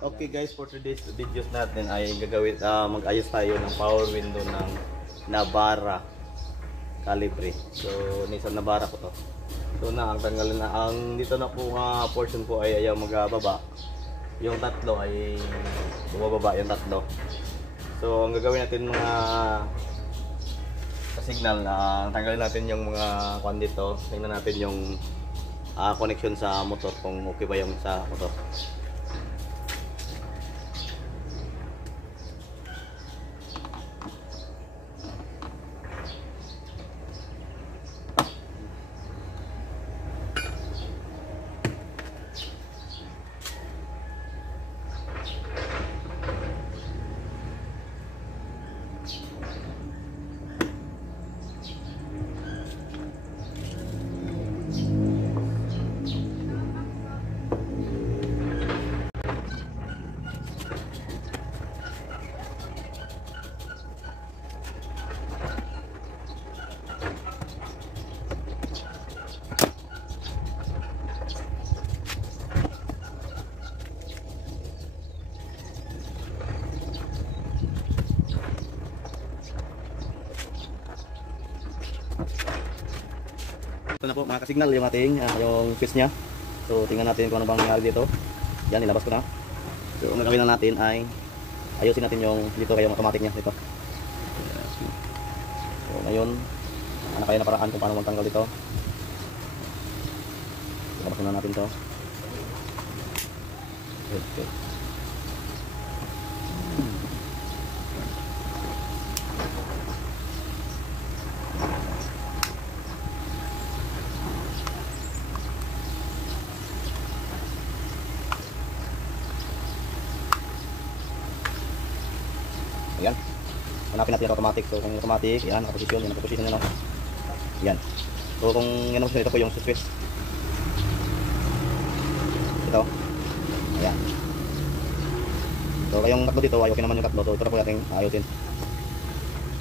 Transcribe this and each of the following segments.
Okay guys, for today's videos natin ay gagawin mag-ayos tayo ng power window ng Navara calibre. So Nissan Navara ko to. So ang tanggalin na ang dito na po portion po ay ayaw magbaba. Yung tatlo ay bumababa yung tatlo. So ang gagawin natin mga signal na tanggalin natin yung mga kwan dito. Tingnan natin yung connection sa motor kung okay ba yung sa motor. Ito na po mga kasignal yung ating yung fuse nya. So tingnan natin kung ano bang nangyari dito. Yan, nilabas ko na. So ang gagawin na natin ay ayusin natin yung dito kayong automatic nya dito. So ngayon ano kaya na paraan kung paano magtanggal dito. Ilabas na natin to. Okay. Ayan. Hanapin natin yung automatic. So kung automatic, yan, nakaposisyon, yan, nakaposisyon nyo. Yan. So kung yan ang posisyon, ito po yung switch. Ito. Ayan. So kayong tatlo dito, ayusin naman yung tatlo. So ito na po natin ayusin.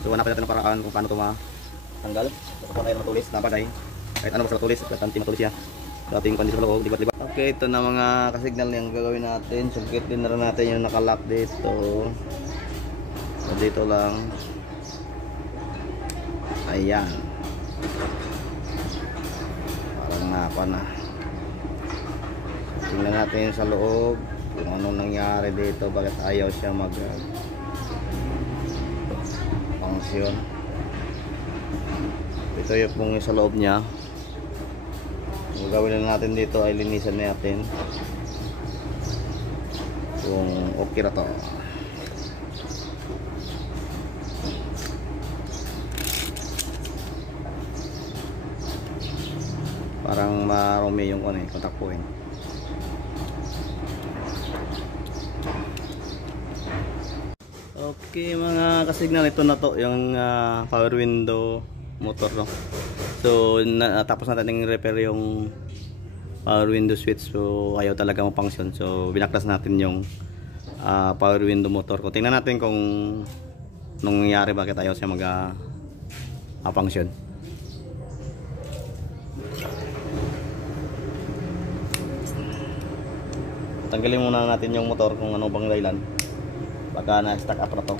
So hanapin natin ang paraan kung paano ito matanggal. So kung tayo matulis, dapat ay kahit ano basta matulis, at anti-matulis yan. So ating kondisyon loob, libat-libat. Okay, ito na mga kasignal yung gagawin natin. Sugkitin na rin natin yung nakalock dito. So dito lang. Ayan. Parang napa na. Tingnan natin sa loob kung anong nangyari dito, bakit ayaw siya mag function. Ito yung pong sa loob niya. Ang gagawin na natin dito ay linisan natin kung okay na to. Parang marumi yung contact point. Okay mga kasignal, ito na to yung power window motor, no? So tapos natin repair yung power window switch. So ayaw talaga ma-function. So binaklas natin yung power window motor. Kung tingnan natin kung nung nangyari, bakit ayaw siya mag-function. Tanggalin muna natin yung motor kung ano bang dahilan. Baka na-stack up na to.